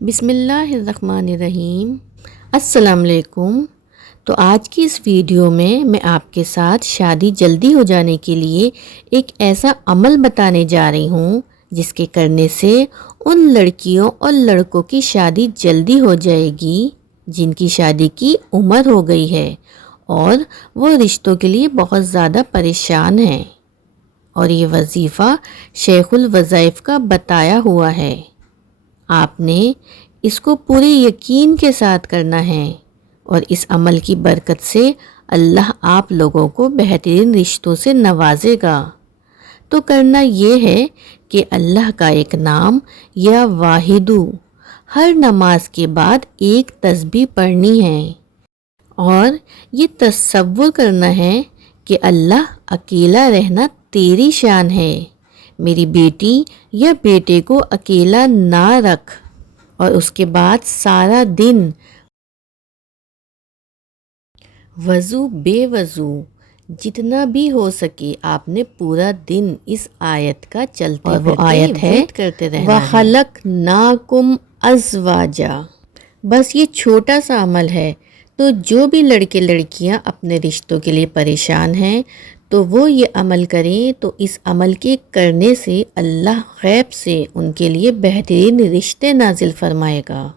بسم اللہ الرحمن الرحیم۔ السلام علیکم۔ تو آج کی اس ویڈیو میں آپ کے ساتھ شادی جلدی ہو جانے کے لیے ایک ایسا عمل بتانے جا رہی ہوں جس کے کرنے سے ان لڑکیوں اور لڑکوں کی شادی جلدی ہو جائے گی جن کی شادی کی عمر ہو گئی ہے اور وہ رشتوں کے لیے بہت زیادہ پریشان ہیں، اور یہ وظیفہ شیخ الوظائف کا بتایا ہوا ہے۔ آپ نے اس کو پورے یقین کے ساتھ کرنا ہے اور اس عمل کی برکت سے اللہ آپ لوگوں کو بہترین رشتوں سے نوازے گا۔ تو کرنا یہ ہے کہ اللہ کا ایک نام یا واحدو ہر نماز کے بعد ایک تسبیح پڑھنی ہے، اور یہ تصور کرنا ہے کہ اللہ اکیلا رہنا تیری شان ہے، میری بیٹی یا بیٹے کو اکیلا نہ رکھ۔ اور اس کے بعد سارا دن وضو بے وضو جتنا بھی ہو سکے آپ نے پورا دن اس آیت کا چلتے اور وہ آیت ہے کرتے رہنا وَخَلَقْنَاكُمْ أَزْوَاجًا۔ بس یہ چھوٹا سا عمل ہے، تو جو بھی لڑکے لڑکیاں اپنے رشتوں کے لیے پریشان ہیں تو وہ یہ عمل کریں، تو اس عمل کے کرنے سے اللہ غیب سے ان کے لیے بہترین رشتے نازل فرمائے گا۔